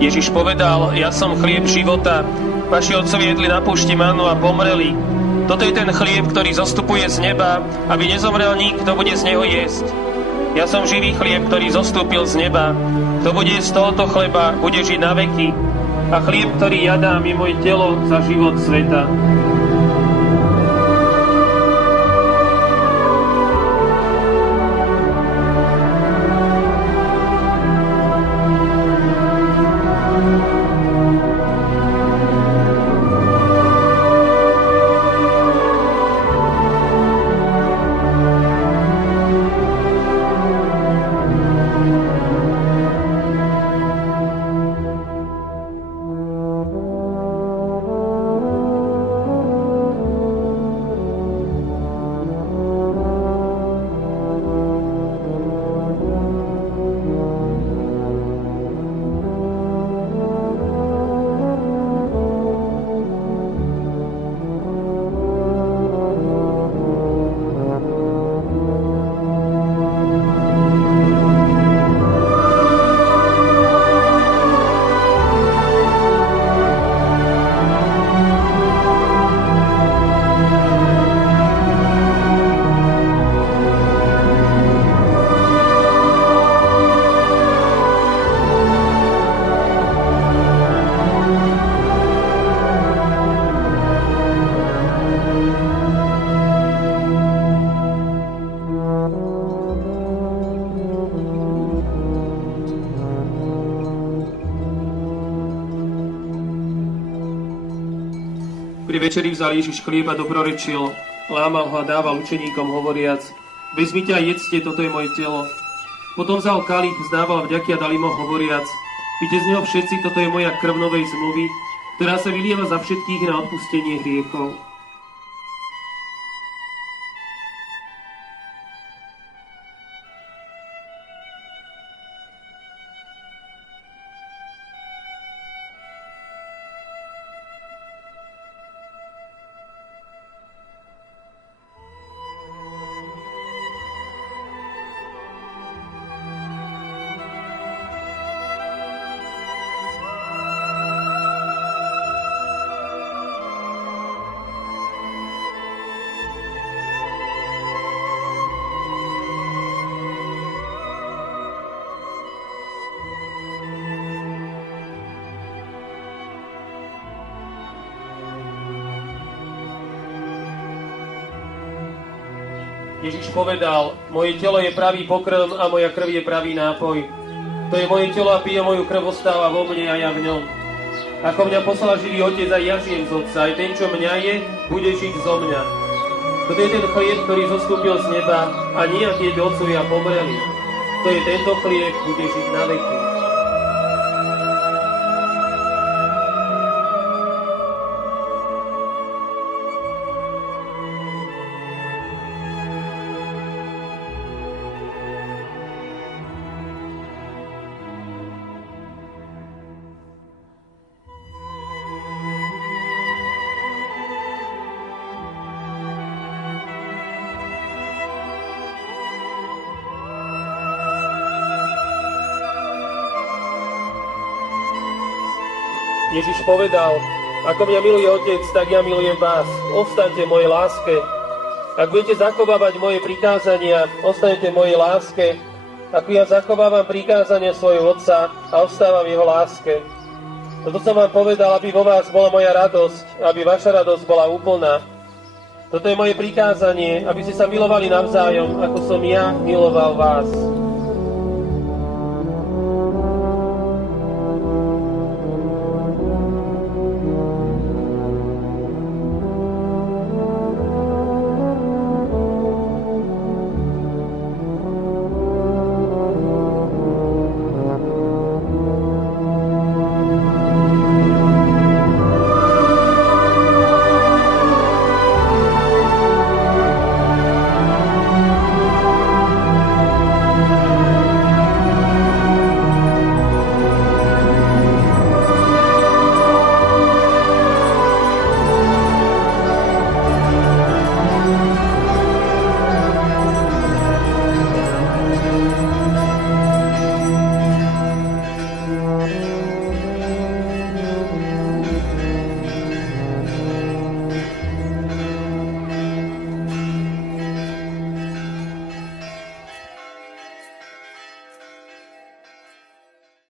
Ježiš povedal, ja som chlieb života. Vaši otcovi jedli na púšti mannu a pomreli. Toto je ten chlieb, ktorý zostupuje z neba, aby nezomrel nik, kto bude z neho jesť. Ja som živý chlieb, ktorý zostúpil z neba. Kto bude z tohoto chleba, bude žiť na veky. A chlieb, ktorý ja dám, je moje telo za život sveta. Pri večeri vzal Ježiš chlieb a dobrorečil, lámal ho a dával učeníkom hovoriac, vezmite a jedzte, toto je moje telo. Potom vzal kalich, vzdával vďaky a dal im ho hovoriac, pite z neho všetci, toto je moja krv novej zmluvy, ktorá sa vylieva za všetkých na odpustenie hriechov. Ježiš povedal, moje telo je pravý pokrm a moja krv je pravý nápoj. To je moje telo a pije moju krv, ostáva vo mne a ja v ňom. Ako mňa poslal živý Otec, aj ja žijem z Otca, aj ten, čo mňa je, bude žiť zo mňa. Toto je ten chlieb, ktorý zostúpil z neba a nie keď otcovia pomreli. To je tento chlieb, bude žiť na veky. Ježiš povedal, ako mňa miluje Otec, tak ja milujem vás. Ostaňte v mojej láske. Ak budete zachovávať moje prikázania, ostaňte v mojej láske, ako ja zachovávam prikázania svojho Otca a ostávam v jeho láske. Toto som vám povedal, aby vo vás bola moja radosť, aby vaša radosť bola úplná. Toto je moje prikázanie, aby ste sa milovali navzájom, ako som ja miloval vás.